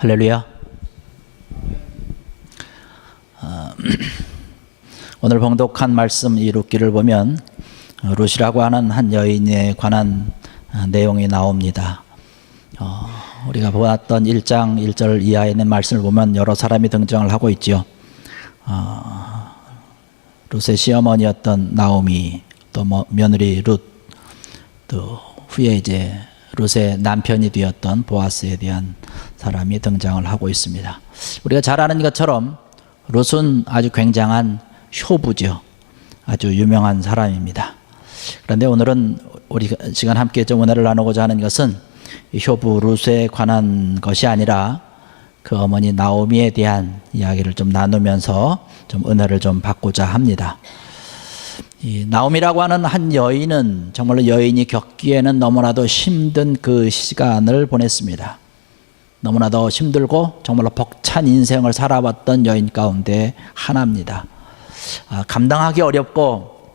할렐루야. 오늘 봉독한 말씀 이 룻기를 보면 룻이라고 하는 한 여인에 관한 내용이 나옵니다. 우리가 보았던 1장 1절 이하에 있는 말씀을 보면 여러 사람이 등장을 하고 있지요. 룻의 시어머니였던 나오미, 또 며느리 룻, 또 후에 이제 룻의 남편이 되었던 보아스에 대한 사람이 등장을 하고 있습니다. 우리가 잘 아는 것처럼 룻은 아주 굉장한 효부죠. 아주 유명한 사람입니다. 그런데 오늘은 우리 시간 함께 좀 은혜를 나누고자 하는 것은 이 효부 룻에 관한 것이 아니라 그 어머니 나오미에 대한 이야기를 좀 나누면서 좀 은혜를 좀 받고자 합니다. 이 나오미라고 하는 한 여인은 정말로 여인이 겪기에는 너무나도 힘든 그 시간을 보냈습니다. 너무나도 힘들고 정말로 벅찬 인생을 살아봤던 여인 가운데 하나입니다. 감당하기 어렵고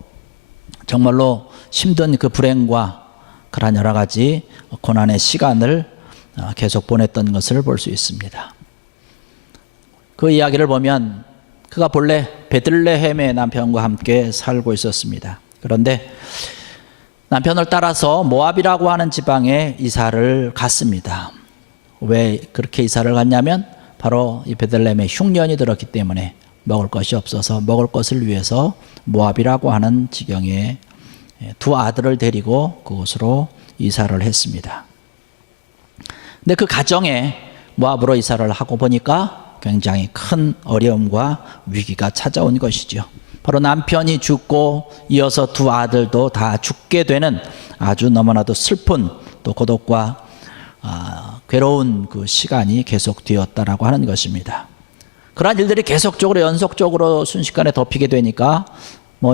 정말로 힘든 그 불행과 그러한 여러 가지 고난의 시간을 계속 보냈던 것을 볼 수 있습니다. 그 이야기를 보면 그가 본래 베들레헴의 남편과 함께 살고 있었습니다. 그런데 남편을 따라서 모압이라고 하는 지방에 이사를 갔습니다. 왜 그렇게 이사를 갔냐면 바로 이 베들레헴에 흉년이 들었기 때문에 먹을 것이 없어서 먹을 것을 위해서 모압이라고 하는 지경에 두 아들을 데리고 그곳으로 이사를 했습니다. 근데 그 가정에 모압으로 이사를 하고 보니까 굉장히 큰 어려움과 위기가 찾아온 것이죠. 바로 남편이 죽고 이어서 두 아들도 다 죽게 되는 아주 너무나도 슬픈 또 고독과 괴로운 그 시간이 계속되었다라고 하는 것입니다. 그러한 일들이 계속적으로 연속적으로 순식간에 덮이게 되니까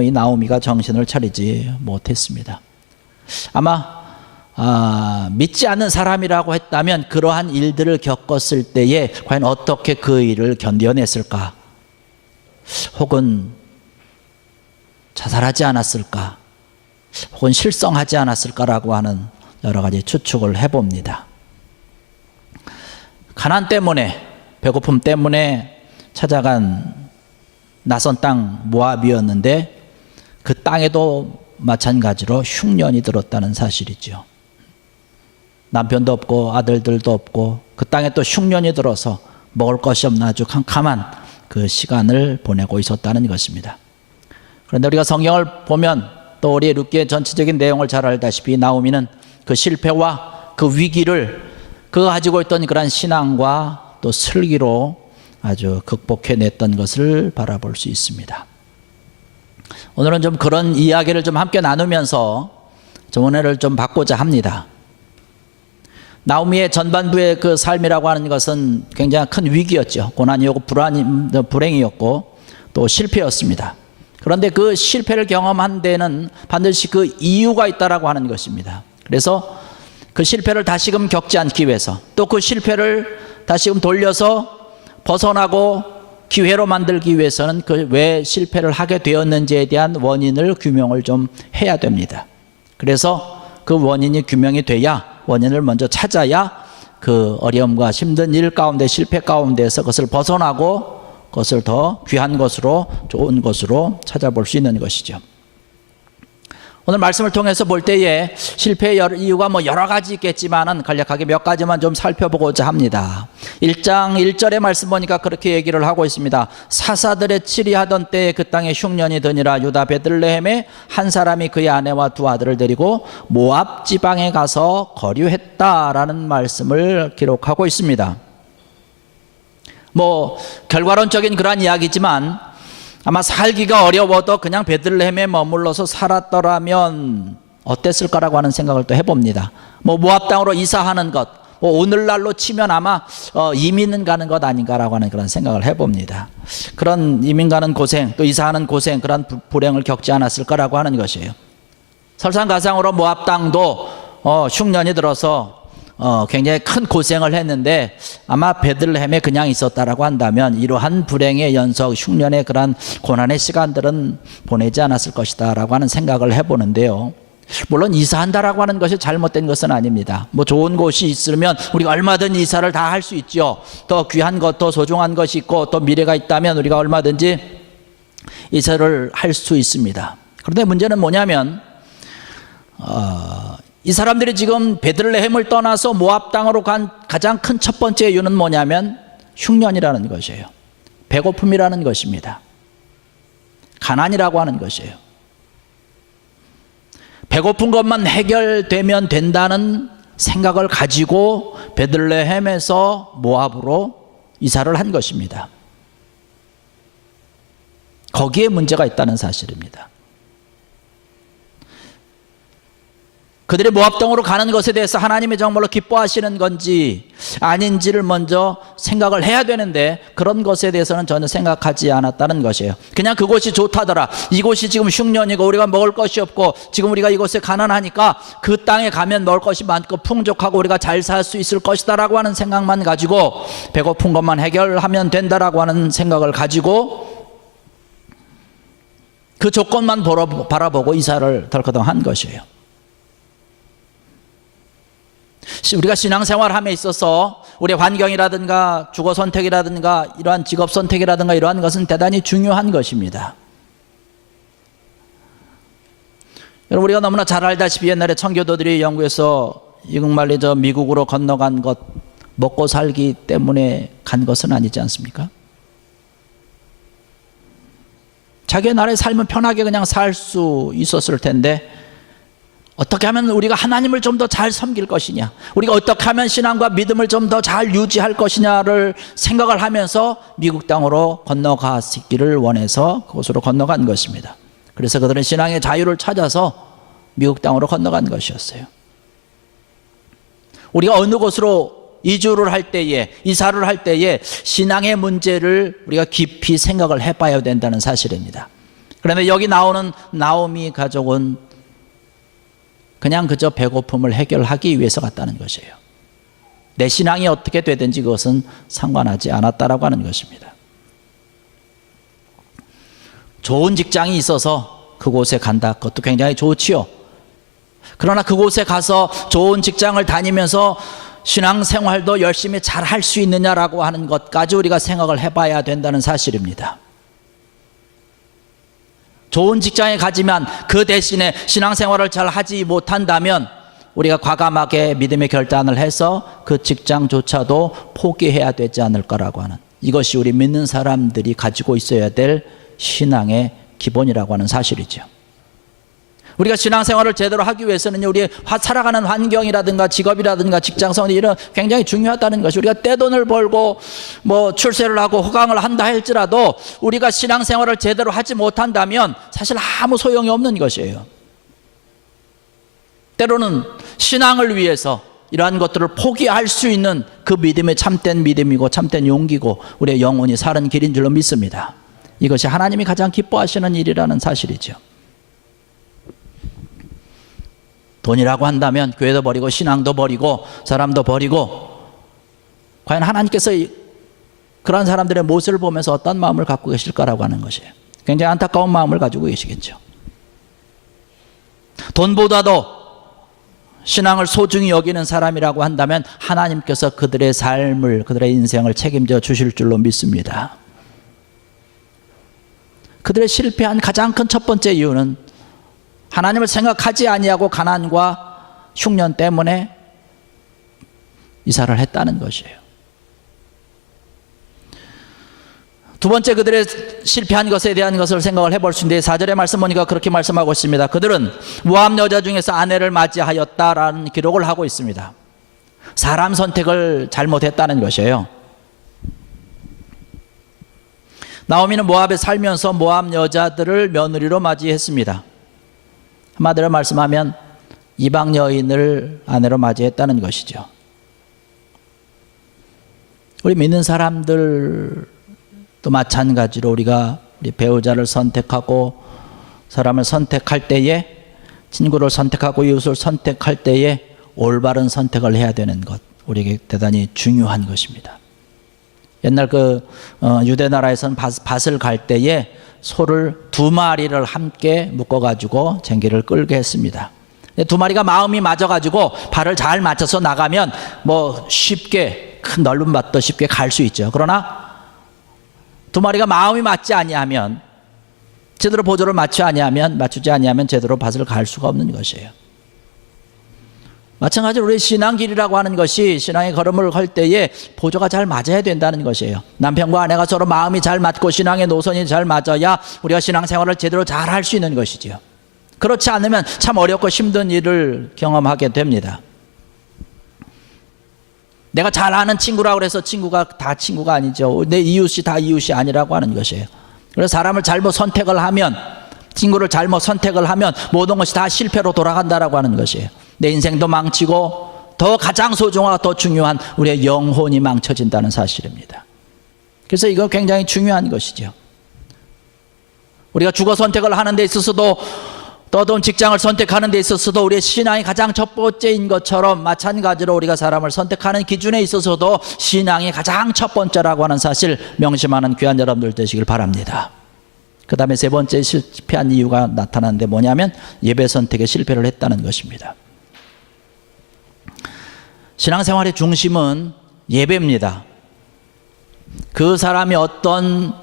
이 나오미가 정신을 차리지 못했습니다. 아마 믿지 않는 사람이라고 했다면 그러한 일들을 겪었을 때에 과연 어떻게 그 일을 견뎌냈을까? 혹은 자살하지 않았을까? 혹은 실성하지 않았을까라고 하는 여러 가지 추측을 해봅니다. 가난 때문에, 배고픔 때문에 찾아간 낯선 땅 모압이었는데 그 땅에도 마찬가지로 흉년이 들었다는 사실이죠. 남편도 없고 아들들도 없고 그 땅에 또 흉년이 들어서 먹을 것이 없는 아주 캄캄한 그 시간을 보내고 있었다는 것입니다. 그런데 우리가 성경을 보면 또 우리 룻기의 전체적인 내용을 잘 알다시피 나오미는 그 실패와 그 위기를 그가 가지고 있던 그런 신앙과 또 슬기로 아주 극복해냈던 것을 바라볼 수 있습니다. 오늘은 좀 그런 이야기를 좀 함께 나누면서 좀 은혜를 좀 받고자 합니다. 나오미의 전반부의 그 삶이라고 하는 것은 굉장히 큰 위기였죠. 고난이었고 불행이었고 또 실패였습니다. 그런데 그 실패를 경험한 데는 반드시 그 이유가 있다라고 하는 것입니다. 그래서 그 실패를 다시금 겪지 않기 위해서 또 그 실패를 다시금 돌려서 벗어나고 기회로 만들기 위해서는 그 왜 실패를 하게 되었는지에 대한 원인을 규명을 좀 해야 됩니다. 그래서 그 원인이 규명이 돼야 원인을 먼저 찾아야 그 어려움과 힘든 일 가운데 실패 가운데서 그것을 벗어나고 그것을 더 귀한 것으로 좋은 것으로 찾아볼 수 있는 것이죠. 오늘 말씀을 통해서 볼 때에 실패의 이유가 여러 가지 있겠지만은 간략하게 몇 가지만 좀 살펴보고자 합니다. 1장 1절의 말씀 보니까 그렇게 얘기를 하고 있습니다. 사사들의 치리하던 때에 그 땅에 흉년이 드니라. 유다 베들레헴에 한 사람이 그의 아내와 두 아들을 데리고 모압 지방에 가서 거류했다라는 말씀을 기록하고 있습니다. 결과론적인 그러한 이야기지만 아마 살기가 어려워도 그냥 베들레헴에 머물러서 살았더라면 어땠을까라고 하는 생각을 또 해봅니다. 모압 땅으로 이사하는 것, 오늘날로 치면 아마 이민 가는 것 아닌가라고 하는 그런 생각을 해봅니다. 그런 이민 가는 고생, 또 이사하는 고생, 그런 불행을 겪지 않았을까라고 하는 것이에요. 설상가상으로 모압 땅도 흉년이 들어서 굉장히 큰 고생을 했는데 아마 베들레헴에 그냥 있었다라고 한다면 이러한 불행의 연속, 흉년의 그러한 고난의 시간들은 보내지 않았을 것이다 라고 하는 생각을 해보는데요. 물론 이사한다라고 하는 것이 잘못된 것은 아닙니다. 뭐 좋은 곳이 있으면 우리가 얼마든지 이사를 다 할 수 있죠. 더 귀한 것, 더 소중한 것이 있고 또 미래가 있다면 우리가 얼마든지 이사를 할 수 있습니다. 그런데 문제는 뭐냐면 이 사람들이 지금 베들레헴을 떠나서 모압 땅으로 간 가장 큰 첫 번째 이유는 뭐냐면 흉년이라는 것이에요. 배고픔이라는 것입니다. 가난이라고 하는 것이에요. 배고픈 것만 해결되면 된다는 생각을 가지고 베들레헴에서 모압으로 이사를 한 것입니다. 거기에 문제가 있다는 사실입니다. 그들이 모압 땅으로 가는 것에 대해서 하나님이 정말로 기뻐하시는 건지 아닌지를 먼저 생각을 해야 되는데 그런 것에 대해서는 전혀 생각하지 않았다는 것이에요. 그냥 그곳이 좋다더라. 이곳이 지금 흉년이고 우리가 먹을 것이 없고 지금 우리가 이곳에 가난하니까 그 땅에 가면 먹을 것이 많고 풍족하고 우리가 잘 살 수 있을 것이다 라고 하는 생각만 가지고 배고픈 것만 해결하면 된다라고 하는 생각을 가지고 그 조건만 바라보고 이사를 덜커덩 한 것이에요. 우리가 신앙생활함에 있어서 우리의 환경이라든가 주거 선택이라든가 이러한 직업 선택이라든가 이러한 것은 대단히 중요한 것입니다. 여러분 우리가 너무나 잘 알다시피 옛날에 청교도들이 영국에서 정말 미국으로 건너간 것 먹고 살기 때문에 간 것은 아니지 않습니까? 자기의 나라에 살면 편하게 그냥 살 수 있었을 텐데 어떻게 하면 우리가 하나님을 좀 더 잘 섬길 것이냐, 우리가 어떻게 하면 신앙과 믿음을 좀 더 잘 유지할 것이냐를 생각을 하면서 미국 땅으로 건너가기를 원해서 그곳으로 건너간 것입니다. 그래서 그들은 신앙의 자유를 찾아서 미국 땅으로 건너간 것이었어요. 우리가 어느 곳으로 이주를 할 때에, 이사를 할 때에 신앙의 문제를 우리가 깊이 생각을 해봐야 된다는 사실입니다. 그런데 여기 나오는 나오미 가족은 그냥 그저 배고픔을 해결하기 위해서 갔다는 것이에요. 내 신앙이 어떻게 되든지 그것은 상관하지 않았다라고 하는 것입니다. 좋은 직장이 있어서 그곳에 간다. 그것도 굉장히 좋지요. 그러나 그곳에 가서 좋은 직장을 다니면서 신앙생활도 열심히 잘 할 수 있느냐라고 하는 것까지 우리가 생각을 해봐야 된다는 사실입니다. 좋은 직장에 가지만 그 대신에 신앙생활을 잘 하지 못한다면 우리가 과감하게 믿음의 결단을 해서 그 직장조차도 포기해야 되지 않을까라고 하는, 이것이 우리 믿는 사람들이 가지고 있어야 될 신앙의 기본이라고 하는 사실이죠. 우리가 신앙생활을 제대로 하기 위해서는 우리 살아가는 환경이라든가 직업이라든가 직장생활 이런 굉장히 중요하다는 것이, 우리가 떼돈을 벌고 뭐 출세를 하고 호강을 한다 할지라도 우리가 신앙생활을 제대로 하지 못한다면 사실 아무 소용이 없는 것이에요. 때로는 신앙을 위해서 이러한 것들을 포기할 수 있는 그 믿음이 참된 믿음이고 참된 용기고 우리의 영혼이 사는 길인 줄로 믿습니다. 이것이 하나님이 가장 기뻐하시는 일이라는 사실이죠. 돈이라고 한다면 교회도 버리고 신앙도 버리고 사람도 버리고, 과연 하나님께서 그런 사람들의 모습을 보면서 어떤 마음을 갖고 계실까라고 하는 것이에요. 굉장히 안타까운 마음을 가지고 계시겠죠. 돈보다도 신앙을 소중히 여기는 사람이라고 한다면 하나님께서 그들의 삶을, 그들의 인생을 책임져 주실 줄로 믿습니다. 그들의 실패한 가장 큰 첫 번째 이유는 하나님을 생각하지 아니하고 가난과 흉년 때문에 이사를 했다는 것이에요. 두 번째, 그들의 실패한 것에 대한 것을 생각을 해볼 수 있는데 4절의 말씀 보니까 그렇게 말씀하고 있습니다. 그들은 모압 여자 중에서 아내를 맞이하였다라는 기록을 하고 있습니다. 사람 선택을 잘못했다는 것이에요. 나오미는 모압에 살면서 모압 여자들을 며느리로 맞이했습니다. 한마디로 말씀하면 이방 여인을 아내로 맞이했다는 것이죠. 우리 믿는 사람들도 마찬가지로 우리가 우리 배우자를 선택하고 사람을 선택할 때에, 친구를 선택하고 이웃을 선택할 때에 올바른 선택을 해야 되는 것, 우리에게 대단히 중요한 것입니다. 옛날 유대 나라에서는 밭을 갈 때에 소를 2마리를 함께 묶어가지고 쟁기를 끌게 했습니다. 두 마리가 마음이 맞아가지고 발을 잘 맞춰서 나가면 뭐 쉽게 큰 넓은 밭도 쉽게 갈 수 있죠. 그러나 두 마리가 마음이 맞지 아니하면, 제대로 보조를 맞추지 아니하면 제대로 밭을 갈 수가 없는 것이에요. 마찬가지로 우리 신앙길이라고 하는 것이, 신앙의 걸음을 걸 때에 보조가 잘 맞아야 된다는 것이에요. 남편과 아내가 서로 마음이 잘 맞고 신앙의 노선이 잘 맞아야 우리가 신앙생활을 제대로 잘 할 수 있는 것이죠. 그렇지 않으면 참 어렵고 힘든 일을 경험하게 됩니다. 내가 잘 아는 친구라고 해서 친구가 다 친구가 아니죠. 내 이웃이 다 이웃이 아니라고 하는 것이에요. 그래서 사람을 잘못 선택을 하면, 친구를 잘못 선택을 하면 모든 것이 다 실패로 돌아간다라고 하는 것이에요. 내 인생도 망치고 더 가장 소중하고 더 중요한 우리의 영혼이 망쳐진다는 사실입니다. 그래서 이거 굉장히 중요한 것이죠. 우리가 주거 선택을 하는 데 있어서도, 또 어떤 직장을 선택하는 데 있어서도 우리의 신앙이 가장 첫 번째인 것처럼, 마찬가지로 우리가 사람을 선택하는 기준에 있어서도 신앙이 가장 첫 번째라고 하는 사실 명심하는 귀한 여러분들 되시길 바랍니다. 그 다음에 세 번째 실패한 이유가 나타나는데 뭐냐면 예배 선택에 실패를 했다는 것입니다. 신앙생활의 중심은 예배입니다. 그 사람이 어떤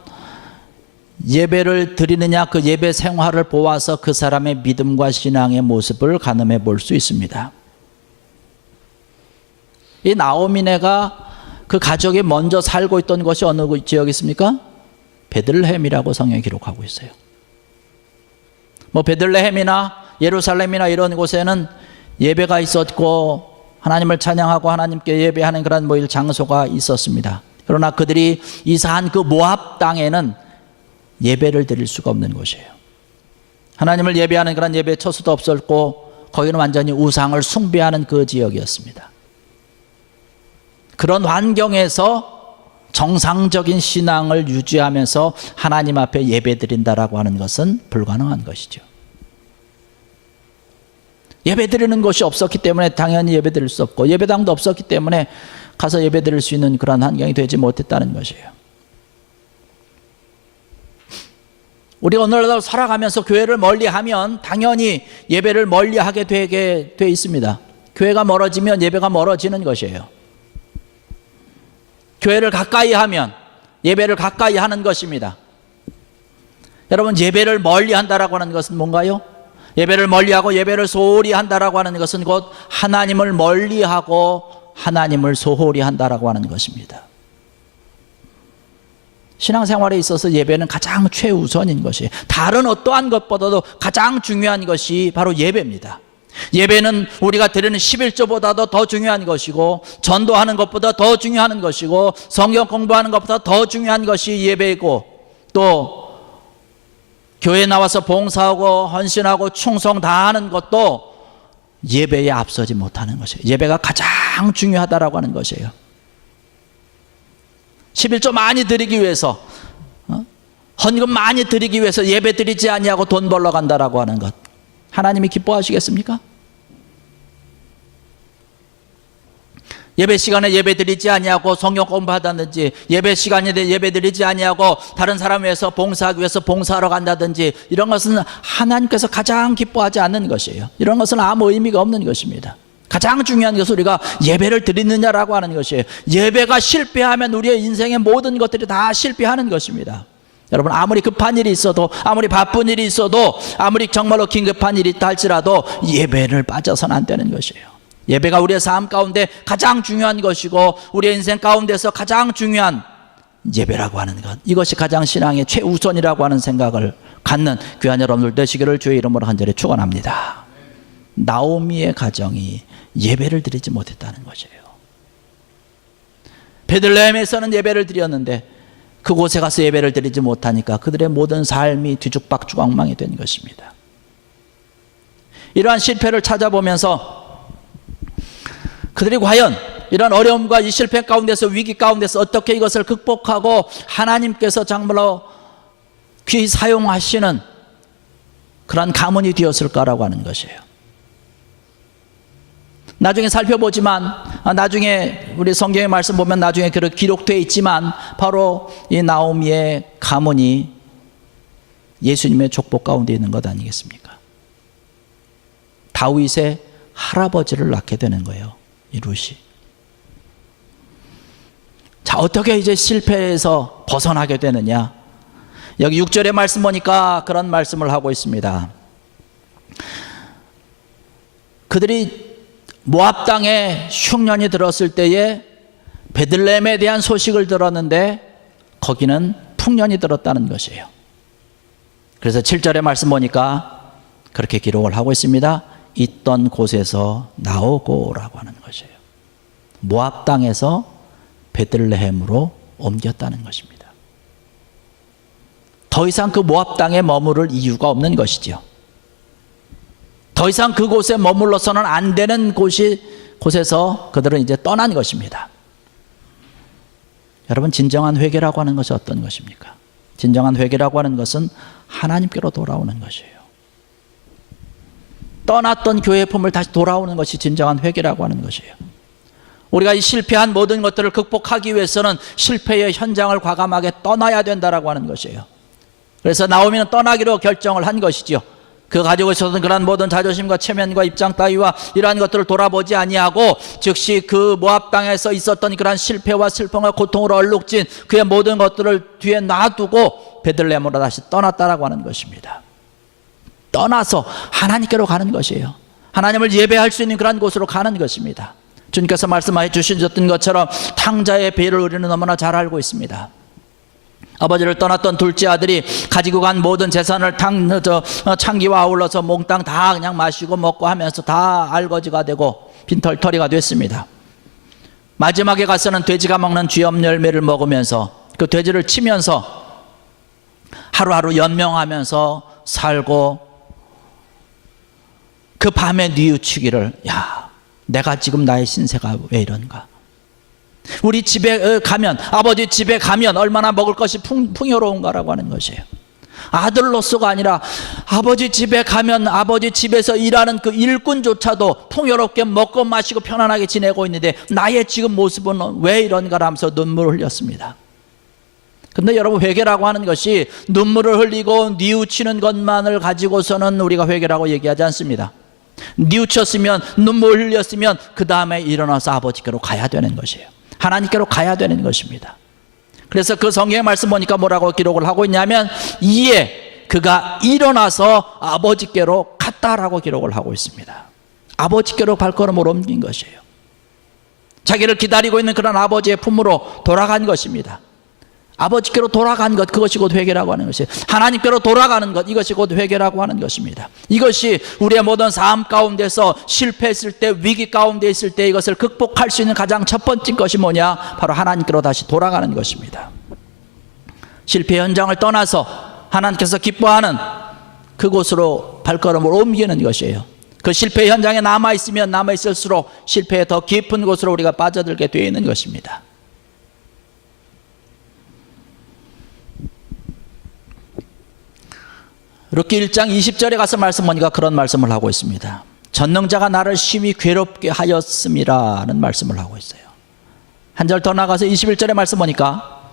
예배를 드리느냐, 그 예배 생활을 보아서 그 사람의 믿음과 신앙의 모습을 가늠해 볼 수 있습니다. 이 나오미네가 그 가족이 먼저 살고 있던 것이 어느 지역이 있습니까? 베들레헴이라고 성경에 기록하고 있어요. 뭐 베들레헴이나 예루살렘이나 이런 곳에는 예배가 있었고 하나님을 찬양하고 하나님께 예배하는 그런 모일 장소가 있었습니다. 그러나 그들이 이사한 그 모압 땅에는 예배를 드릴 수가 없는 곳이에요. 하나님을 예배하는 그런 예배 처소도 없었고 거기는 완전히 우상을 숭배하는 그 지역이었습니다. 그런 환경에서 정상적인 신앙을 유지하면서 하나님 앞에 예배 드린다라고 하는 것은 불가능한 것이죠. 예배 드리는 곳이 없었기 때문에 당연히 예배 드릴 수 없고, 예배당도 없었기 때문에 가서 예배 드릴 수 있는 그런 환경이 되지 못했다는 것이에요. 우리가 오늘날 살아가면서 교회를 멀리하면 당연히 예배를 멀리하게 되게 돼 있습니다. 교회가 멀어지면 예배가 멀어지는 것이에요. 교회를 가까이 하면 예배를 가까이 하는 것입니다. 여러분, 예배를 멀리 한다라고 하는 것은 뭔가요? 예배를 멀리하고 예배를 소홀히 한다라고 하는 것은 곧 하나님을 멀리하고 하나님을 소홀히 한다라고 하는 것입니다. 신앙생활에 있어서 예배는 가장 최우선인 것이에요. 다른 어떠한 것보다도 가장 중요한 것이 바로 예배입니다. 예배는 우리가 드리는 11조보다도 더 중요한 것이고, 전도하는 것보다 더 중요한 것이고, 성경 공부하는 것보다 더 중요한 것이 예배이고, 또 교회에 나와서 봉사하고 헌신하고 충성 다하는 것도 예배에 앞서지 못하는 것이에요. 예배가 가장 중요하다라고 하는 것이에요. 11조 많이 드리기 위해서, 헌금 많이 드리기 위해서 예배 드리지 아니하고 돈 벌러 간다라고 하는 것, 하나님이 기뻐하시겠습니까? 예배 시간에 예배 드리지 아니하고 성경 공부하다든지, 예배 시간에 예배 드리지 아니하고 다른 사람 위해서 봉사하기 위해서 봉사하러 간다든지, 이런 것은 하나님께서 가장 기뻐하지 않는 것이에요. 이런 것은 아무 의미가 없는 것입니다. 가장 중요한 것은 우리가 예배를 드리느냐라고 하는 것이에요. 예배가 실패하면 우리의 인생의 모든 것들이 다 실패하는 것입니다. 여러분, 아무리 급한 일이 있어도, 아무리 바쁜 일이 있어도, 아무리 정말로 긴급한 일이 있다 할지라도 예배를 빠져서는 안 되는 것이에요. 예배가 우리의 삶 가운데 가장 중요한 것이고, 우리의 인생 가운데서 가장 중요한 예배라고 하는 것, 이것이 가장 신앙의 최우선이라고 하는 생각을 갖는 귀한 여러분들 되시기를 주의 이름으로 간절히 축원합니다. 나오미의 가정이 예배를 드리지 못했다는 것이에요. 베들레헴에서는 예배를 드렸는데 그곳에 가서 예배를 드리지 못하니까 그들의 모든 삶이 뒤죽박죽 엉망이 된 것입니다. 이러한 실패를 찾아보면서 그들이 과연 이런 어려움과 이 실패 가운데서, 위기 가운데서 어떻게 이것을 극복하고 하나님께서 정말로 귀히 사용하시는 그런 가문이 되었을까라고 하는 것이에요. 나중에 살펴보지만, 나중에 우리 성경의 말씀 보면 나중에 기록되어 있지만, 바로 이 나오미의 가문이 예수님의 족보 가운데 있는 것 아니겠습니까? 다윗의 할아버지를 낳게 되는 거예요. 이 룻이. 자, 어떻게 이제 실패에서 벗어나게 되느냐? 여기 6절의 말씀 보니까 그런 말씀을 하고 있습니다. 그들이 모압 땅에 흉년이 들었을 때에 베들레헴에 대한 소식을 들었는데 거기는 풍년이 들었다는 것이에요. 그래서 7절의 말씀 보니까 그렇게 기록을 하고 있습니다. 있던 곳에서 나오고라고 하는 것이에요. 모압 땅에서 베들레헴으로 옮겼다는 것입니다. 더 이상 그 모압 땅에 머무를 이유가 없는 것이죠. 더 이상 그곳에 머물러서는 안 되는 곳에서 그들은 이제 떠난 것입니다. 여러분, 진정한 회개라고 하는 것이 어떤 것입니까? 진정한 회개라고 하는 것은 하나님께로 돌아오는 것이에요. 떠났던 교회의 품을 다시 돌아오는 것이 진정한 회개라고 하는 것이에요. 우리가 이 실패한 모든 것들을 극복하기 위해서는 실패의 현장을 과감하게 떠나야 된다라고 하는 것이에요. 그래서 나오미는 떠나기로 결정을 한 것이죠. 그 가지고 있었던 그러한 모든 자존심과 체면과 입장 따위와 이러한 것들을 돌아보지 아니하고 즉시 그 모압 땅에서 있었던 그러한 실패와 슬픔과 고통으로 얼룩진 그의 모든 것들을 뒤에 놔두고 베들레헴으로 다시 떠났다라고 하는 것입니다. 떠나서 하나님께로 가는 것이에요. 하나님을 예배할 수 있는 그러한 곳으로 가는 것입니다. 주님께서 말씀해 주셨던 것처럼 탕자의 배를 우리는 너무나 잘 알고 있습니다. 아버지를 떠났던 둘째 아들이 가지고 간 모든 재산을 창기와 아울러서 몽땅 다 그냥 마시고 먹고 하면서 다 알거지가 되고 빈털터리가 됐습니다. 마지막에 가서는 돼지가 먹는 쥐염 열매를 먹으면서 그 돼지를 치면서 하루하루 연명하면서 살고 그 밤에 뉘우치기를, 야, 내가 지금 나의 신세가 왜 이런가? 우리 집에 가면, 아버지 집에 가면 얼마나 먹을 것이 풍요로운가라고 하는 것이에요. 아들로서가 아니라 아버지 집에 가면 아버지 집에서 일하는 그 일꾼조차도 풍요롭게 먹고 마시고 편안하게 지내고 있는데 나의 지금 모습은 왜 이런가 하면서 눈물을 흘렸습니다. 근데 여러분, 회개라고 하는 것이 눈물을 흘리고 뉘우치는 것만을 가지고서는 우리가 회개라고 얘기하지 않습니다. 뉘우쳤으면, 눈물 흘렸으면 그 다음에 일어나서 아버지께로 가야 되는 것이에요. 하나님께로 가야 되는 것입니다. 그래서 그 성경의 말씀 보니까 뭐라고 기록을 하고 있냐면, 이에 그가 일어나서 아버지께로 갔다라고 기록을 하고 있습니다. 아버지께로 발걸음을 옮긴 것이에요. 자기를 기다리고 있는 그런 아버지의 품으로 돌아간 것입니다. 아버지께로 돌아간 것, 그것이 곧 회개라고 하는 것이에요. 하나님께로 돌아가는 것, 이것이 곧 회개라고 하는 것입니다. 이것이 우리의 모든 삶 가운데서 실패했을 때, 위기 가운데 있을 때 이것을 극복할 수 있는 가장 첫 번째 것이 뭐냐? 바로 하나님께로 다시 돌아가는 것입니다. 실패 현장을 떠나서 하나님께서 기뻐하는 그곳으로 발걸음을 옮기는 것이에요. 그 실패 현장에 남아있으면 남아있을수록 실패의 더 깊은 곳으로 우리가 빠져들게 되어 있는 것입니다. 룻기 1장 20절에 가서 말씀 보니까 그런 말씀을 하고 있습니다. 전능자가 나를 심히 괴롭게 하였음이라는 말씀을 하고 있어요. 한 절 더 나가서 21절의 말씀 보니까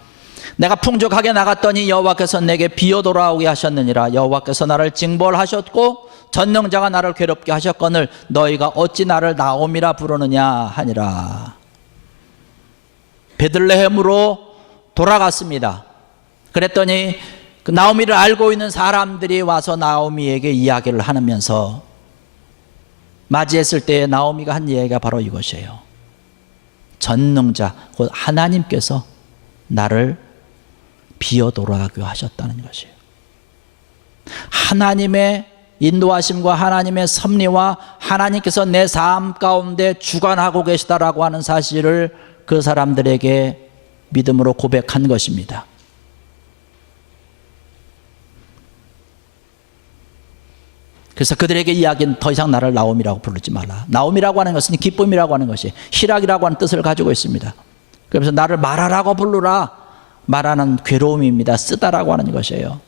내가 풍족하게 나갔더니 여호와께서 내게 비어 돌아오게 하셨느니라. 여호와께서 나를 징벌하셨고 전능자가 나를 괴롭게 하셨거늘 너희가 어찌 나를 나옴이라 부르느냐 하니라. 베들레헴으로 돌아갔습니다. 그랬더니 그 나오미를 알고 있는 사람들이 와서 나오미에게 이야기를 하면서 맞이했을 때 나오미가 한 얘기가 바로 이것이에요. 전능자, 곧 하나님께서 나를 비어 돌아가게 하셨다는 것이에요. 하나님의 인도하심과 하나님의 섭리와 하나님께서 내 삶 가운데 주관하고 계시다라고 하는 사실을 그 사람들에게 믿음으로 고백한 것입니다. 그래서 그들에게 이야기는 더 이상 나를 나옴이라고 부르지 말라. 나옴이라고 하는 것은 기쁨이라고 하는 것이 희락이라고 하는 뜻을 가지고 있습니다. 그래서 나를 마라라고 부르라. 마라는 괴로움입니다. 쓰다라고 하는 것이에요.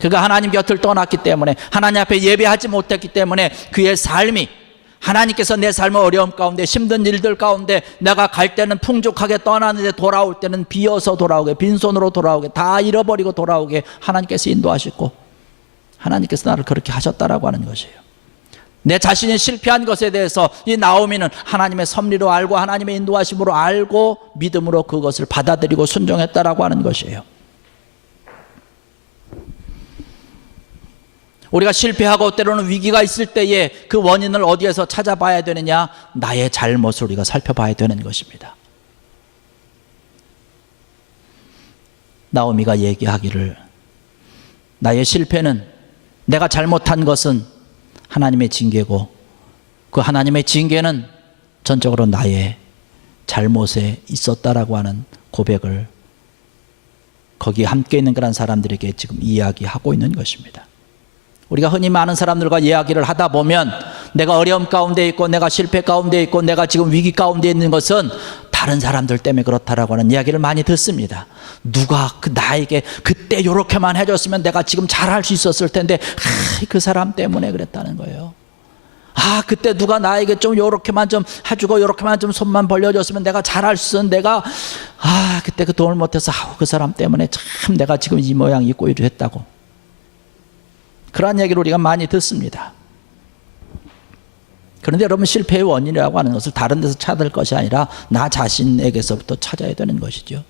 그가 하나님 곁을 떠났기 때문에, 하나님 앞에 예배하지 못했기 때문에 그의 삶이, 하나님께서 내 삶의 어려움 가운데, 힘든 일들 가운데 내가 갈 때는 풍족하게 떠나는데 돌아올 때는 비어서 돌아오게, 빈손으로 돌아오게, 다 잃어버리고 돌아오게 하나님께서 인도하시고, 하나님께서 나를 그렇게 하셨다라고 하는 것이에요. 내 자신이 실패한 것에 대해서 이 나오미는 하나님의 섭리로 알고 하나님의 인도하심으로 알고 믿음으로 그것을 받아들이고 순종했다라고 하는 것이에요. 우리가 실패하고 때로는 위기가 있을 때에 그 원인을 어디에서 찾아봐야 되느냐? 나의 잘못을 우리가 살펴봐야 되는 것입니다. 나오미가 얘기하기를 나의 실패는, 내가 잘못한 것은 하나님의 징계고 그 하나님의 징계는 전적으로 나의 잘못에 있었다라고 하는 고백을 거기에 함께 있는 그런 사람들에게 지금 이야기하고 있는 것입니다. 우리가 흔히 많은 사람들과 이야기를 하다 보면 내가 어려움 가운데 있고 내가 실패 가운데 있고 내가 지금 위기 가운데 있는 것은 다른 사람들 때문에 그렇다라고 하는 이야기를 많이 듣습니다. 누가 나에게 그때 이렇게만 해줬으면 내가 지금 잘할 수 있었을 텐데 그 사람 때문에 그랬다는 거예요. 그때 누가 나에게 좀 요렇게만 좀 해주고 요렇게만 좀 손만 벌려줬으면 내가 잘할 수 있었는데 내가 그때 그 도움을 못해서 그 사람 때문에 참 내가 지금 이 모양 이 꼴이 됐다고, 그러한 얘기를 우리가 많이 듣습니다. 그런데 여러분, 실패의 원인이라고 하는 것을 다른 데서 찾을 것이 아니라 나 자신에게서부터 찾아야 되는 것이죠.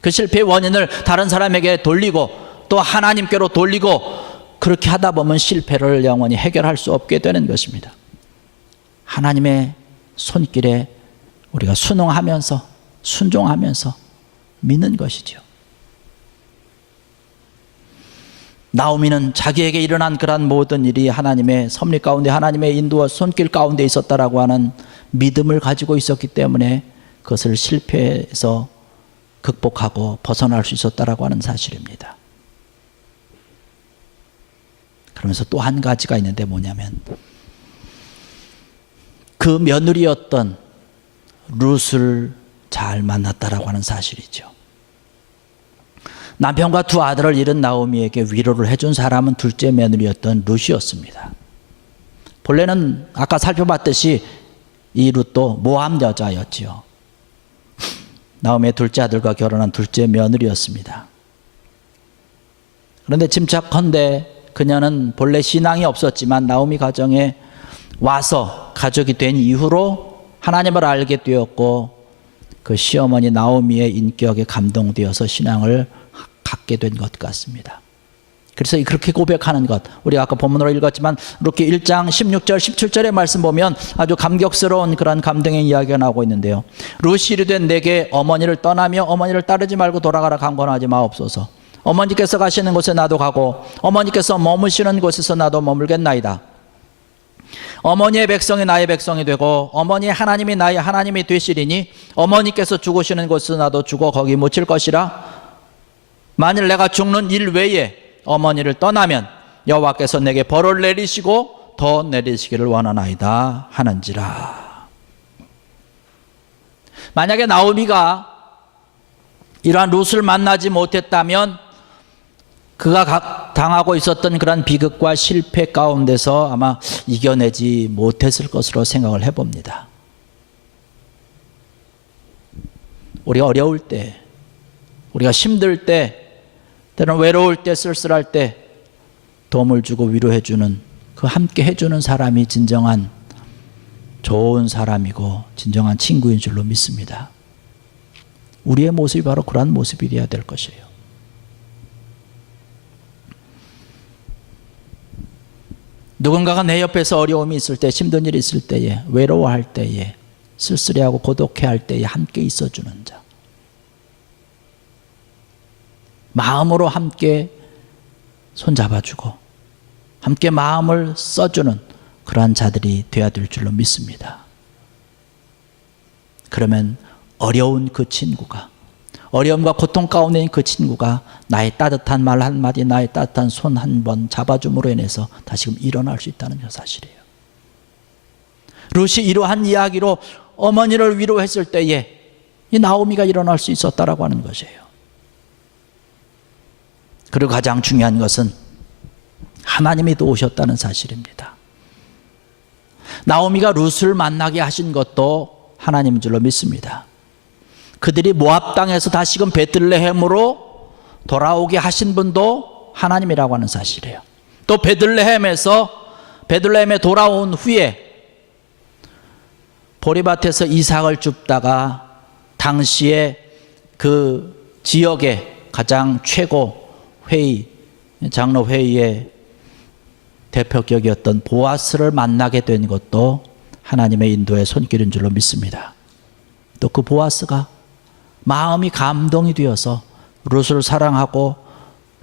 그 실패의 원인을 다른 사람에게 돌리고 또 하나님께로 돌리고 그렇게 하다 보면 실패를 영원히 해결할 수 없게 되는 것입니다. 하나님의 손길에 우리가 순응하면서 순종하면서 믿는 것이죠. 나오미는 자기에게 일어난 그런 모든 일이 하나님의 섭리 가운데 하나님의 인도와 손길 가운데 있었다라고 하는 믿음을 가지고 있었기 때문에 그것을 실패해서 극복하고 벗어날 수 있었다라고 하는 사실입니다. 그러면서 또 한 가지가 있는데 뭐냐면 그 며느리였던 룻을 잘 만났다라고 하는 사실이죠. 남편과 두 아들을 잃은 나오미에게 위로를 해준 사람은 둘째 며느리였던 룻이었습니다. 본래는 아까 살펴봤듯이 이 룻도 모함 여자였지요. 나오미의 둘째 아들과 결혼한 둘째 며느리였습니다. 그런데 짐작컨대 그녀는 본래 신앙이 없었지만 나오미 가정에 와서 가족이 된 이후로 하나님을 알게 되었고 그 시어머니 나오미의 인격에 감동되어서 신앙을 갖게 된 것 같습니다. 그래서 그렇게 고백하는 것, 우리가 아까 본문으로 읽었지만 이렇게 1장 16절 17절의 말씀 보면 아주 감격스러운 그런 감동의 이야기가 나오고 있는데요. 룻이 이르되 내게 어머니를 떠나며 어머니를 따르지 말고 돌아가라 강권하지 마옵소서. 어머니께서 가시는 곳에 나도 가고 어머니께서 머무시는 곳에서 나도 머물겠나이다. 어머니의 백성이 나의 백성이 되고 어머니의 하나님이 나의 하나님이 되시리니 어머니께서 죽으시는 곳에서 나도 죽어 거기 묻힐 것이라. 만일 내가 죽는 일 외에 어머니를 떠나면 여호와께서 내게 벌을 내리시고 더 내리시기를 원하나이다 하는지라. 만약에 나오미가 이러한 룻을 만나지 못했다면 그가 당하고 있었던 그런 비극과 실패 가운데서 아마 이겨내지 못했을 것으로 생각을 해봅니다. 우리가 어려울 때, 우리가 힘들 때, 때로는 외로울 때, 쓸쓸할 때 도움을 주고 위로해주는, 그 함께 해주는 사람이 진정한 좋은 사람이고 진정한 친구인 줄로 믿습니다. 우리의 모습이 바로 그러한 모습이 되어야 될 것이에요. 누군가가 내 옆에서 어려움이 있을 때, 힘든 일이 있을 때에, 외로워할 때에, 쓸쓸해하고 고독해할 때에 함께 있어주는 자, 마음으로 함께 손잡아주고 함께 마음을 써주는 그러한 자들이 되어야 될 줄로 믿습니다. 그러면 어려운 그 친구가, 어려움과 고통 가운데 있는 그 친구가 나의 따뜻한 말 한마디, 나의 따뜻한 손 한 번 잡아줌으로 인해서 다시금 일어날 수 있다는 그 사실이에요. 룻이 이러한 이야기로 어머니를 위로했을 때에 이 나오미가 일어날 수 있었다라고 하는 것이에요. 그리고 가장 중요한 것은 하나님이 도우셨다는 사실입니다. 나오미가 룻을 만나게 하신 것도 하나님인 줄로 믿습니다. 그들이 모압 땅에서 다시금 베들레헴으로 돌아오게 하신 분도 하나님이라고 하는 사실이에요. 또 베들레헴에 돌아온 후에 보리밭에서 이삭을 줍다가 당시에 그 지역의 가장 최고 회의, 장로 회의의 대표격이었던 보아스를 만나게 된 것도 하나님의 인도의 손길인 줄로 믿습니다. 또 그 보아스가 마음이 감동이 되어서 룻을 사랑하고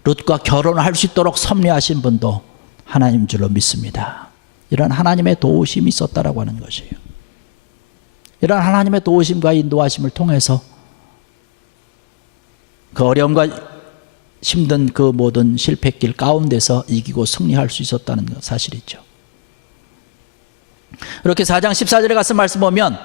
룻과 결혼할 수 있도록 섭리하신 분도 하나님인 줄로 믿습니다. 이런 하나님의 도우심이 있었다라고 하는 것이에요. 이런 하나님의 도우심과 인도하심을 통해서 그 어려움과 힘든 그 모든 실패길 가운데서 이기고 승리할 수 있었다는 사실이죠. 이렇게 4장 14절에 가서 말씀 보면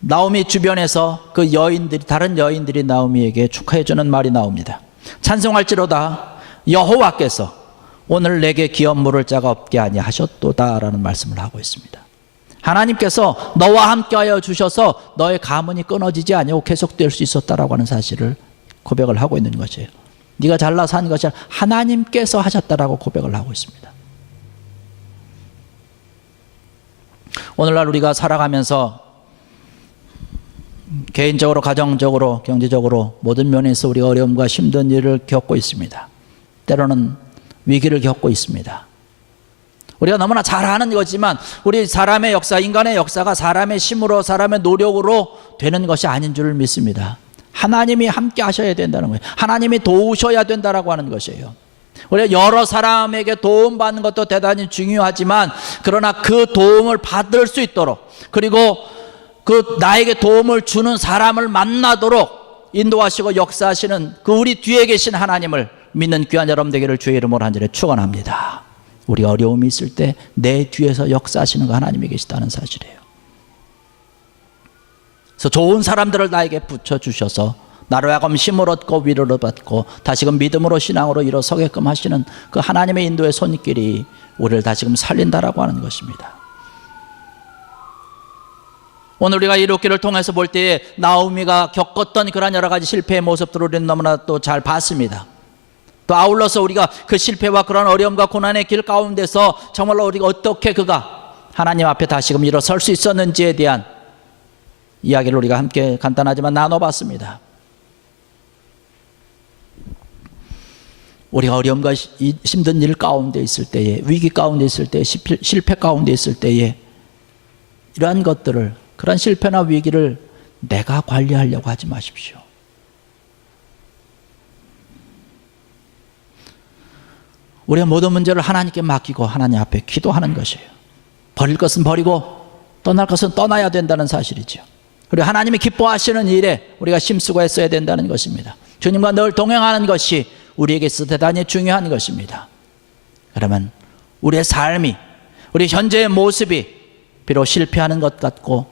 나오미 주변에서 그 여인들이, 다른 여인들이 나오미에게 축하해 주는 말이 나옵니다. 찬송할지로다 여호와께서 오늘 내게 기업 물을 자가 없게 아니하셨도다라는 말씀을 하고 있습니다. 하나님께서 너와 함께하여 주셔서 너의 가문이 끊어지지 아니하고 계속될 수 있었다라고 하는 사실을 고백을 하고 있는 것이에요. 네가 잘나서 한 것이 아니라 하나님께서 하셨다라고 고백을 하고 있습니다. 오늘날 우리가 살아가면서 개인적으로, 가정적으로, 경제적으로 모든 면에서 우리가 어려움과 힘든 일을 겪고 있습니다. 때로는 위기를 겪고 있습니다. 우리가 너무나 잘 아는 거지만 우리 사람의 역사, 인간의 역사가 사람의 힘으로, 사람의 노력으로 되는 것이 아닌 줄 믿습니다. 하나님이 함께 하셔야 된다는 거예요. 하나님이 도우셔야 된다라고 하는 것이에요. 우리가 여러 사람에게 도움받는 것도 대단히 중요하지만 그러나 그 도움을 받을 수 있도록, 그리고 그 나에게 도움을 주는 사람을 만나도록 인도하시고 역사하시는 그 우리 뒤에 계신 하나님을 믿는 귀한 여러분 되기를 주의 이름으로 한절에 축원합니다. 우리가 어려움이 있을 때 내 뒤에서 역사하시는 그 하나님이 계시다는 사실이에요. 그래서 좋은 사람들을 나에게 붙여주셔서 나로 하여금 힘을 얻고 위로를 받고 다시금 믿음으로 신앙으로 일어서게끔 하시는 그 하나님의 인도의 손길이 우리를 다시금 살린다라고 하는 것입니다. 오늘 우리가 이 룻기를 통해서 볼 때에 나오미가 겪었던 그러한 여러 가지 실패의 모습들을 우리는 너무나 또 잘 봤습니다. 또 아울러서 우리가 그 실패와 그런 어려움과 고난의 길 가운데서 정말로 우리가 어떻게 그가 하나님 앞에 다시금 일어설 수 있었는지에 대한 이야기를 우리가 함께 간단하지만 나눠봤습니다. 우리가 어려움과 힘든 일 가운데 있을 때에, 위기 가운데 있을 때에, 실패 가운데 있을 때에 이러한 것들을, 그런 실패나 위기를 내가 관리하려고 하지 마십시오. 우리의 모든 문제를 하나님께 맡기고 하나님 앞에 기도하는 것이에요. 버릴 것은 버리고 떠날 것은 떠나야 된다는 사실이죠. 그리고 하나님이 기뻐하시는 일에 우리가 힘쓰고 애써야 된다는 것입니다. 주님과 늘 동행하는 것이 우리에게 있어 대단히 중요한 것입니다. 그러면 우리의 삶이, 우리 현재의 모습이 비록 실패하는 것 같고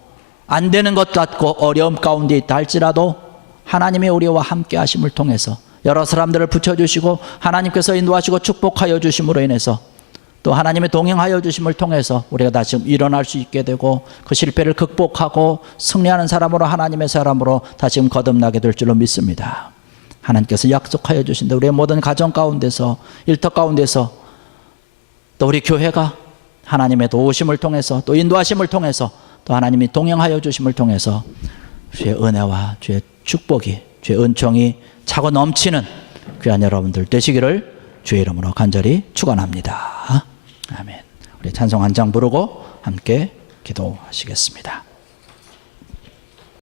안 되는 것 같고 어려움 가운데 있다 할지라도 하나님이 우리와 함께 하심을 통해서 여러 사람들을 붙여주시고 하나님께서 인도하시고 축복하여 주심으로 인해서 또 하나님의 동행하여 주심을 통해서 우리가 다시 일어날 수 있게 되고 그 실패를 극복하고 승리하는 사람으로, 하나님의 사람으로 다시금 거듭나게 될 줄로 믿습니다. 하나님께서 약속하여 주신다. 우리의 모든 가정 가운데서, 일터 가운데서, 또 우리 교회가 하나님의 도우심을 통해서, 또 인도하심을 통해서, 또 하나님이 동행하여 주심을 통해서 주의 은혜와 주의 축복이, 주의 은총이 차고 넘치는 귀한 여러분들 되시기를 주의 이름으로 간절히 축원합니다. 아멘. 우리 찬송 한 장 부르고 함께 기도하시겠습니다.